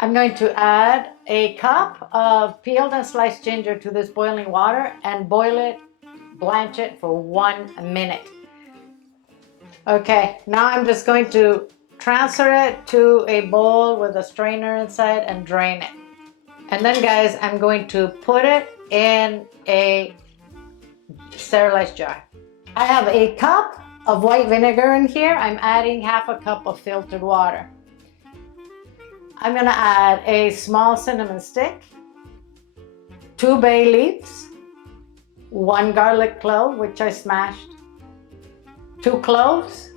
I'm going to add a cup of peeled and sliced ginger to this boiling water and boil it, blanch it for 1 minute. Okay, now I'm just going to transfer it to a bowl with a strainer inside and drain it. And then guys, I'm going to put it in a sterilized jar. I have a cup of white vinegar in here. I'm adding half a cup of filtered water. I'm gonna add a small cinnamon stick, 2 bay leaves, 1 garlic clove, which I smashed, 2 cloves,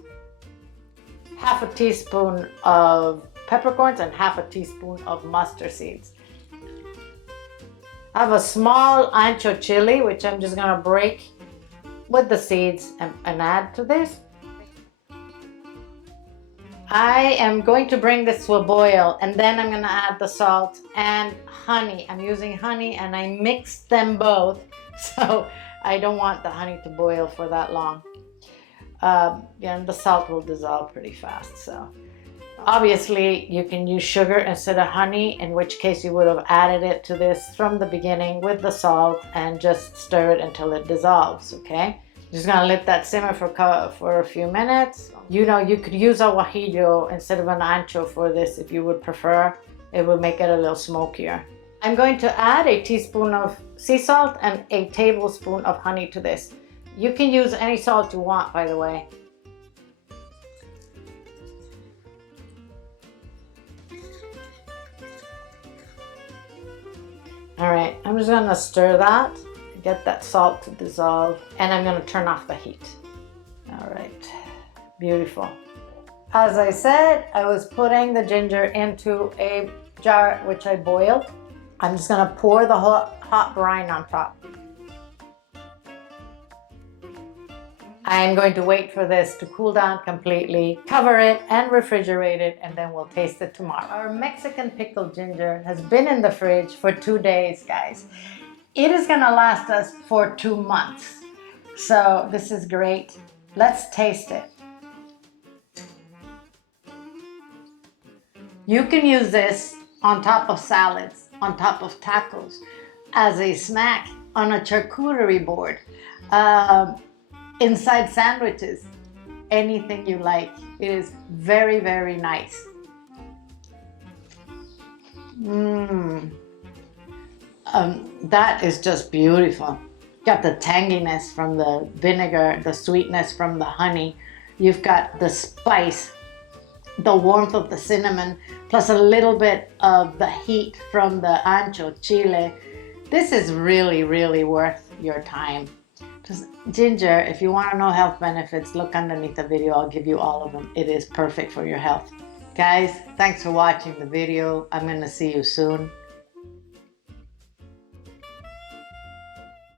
half a teaspoon of peppercorns, and half a teaspoon of mustard seeds. I have a small ancho chili, which I'm just gonna break with the seeds and add to this. I am going to bring this to a boil, and then I'm going to add the salt and honey. I'm using honey and I mixed them both, so I don't want the honey to boil for that long. And the salt will dissolve pretty fast. So obviously you can use sugar instead of honey, in which case you would have added it to this from the beginning with the salt and just stir it until it dissolves, okay? Just gonna let that simmer for a few minutes. You know, you could use a guajillo instead of an ancho for this if you would prefer. It will make it a little smokier. I'm going to add a teaspoon of sea salt and a tablespoon of honey to this. You can use any salt you want, by the way. All right, I'm just gonna stir that, get that salt to dissolve, and I'm gonna turn off the heat. All right, beautiful. As I said, I was putting the ginger into a jar which I boiled. I'm just gonna pour the hot brine on top. I'm going to wait for this to cool down completely, cover it and refrigerate it, and then we'll taste it tomorrow. Our Mexican pickled ginger has been in the fridge for 2 days, guys. It is gonna last us for 2 months. So this is great. Let's taste it. You can use this on top of salads, on top of tacos, as a snack, on a charcuterie board, inside sandwiches, anything you like. It is very, very nice. That is just beautiful. Got the tanginess from the vinegar, the sweetness from the honey. You've got the spice, the warmth of the cinnamon, plus a little bit of the heat from the ancho chile. This is really, really worth your time. Just ginger, if you want to know health benefits, look underneath the video. I'll give you all of them. It is perfect for your health. Guys, thanks for watching the video. I'm going to see you soon.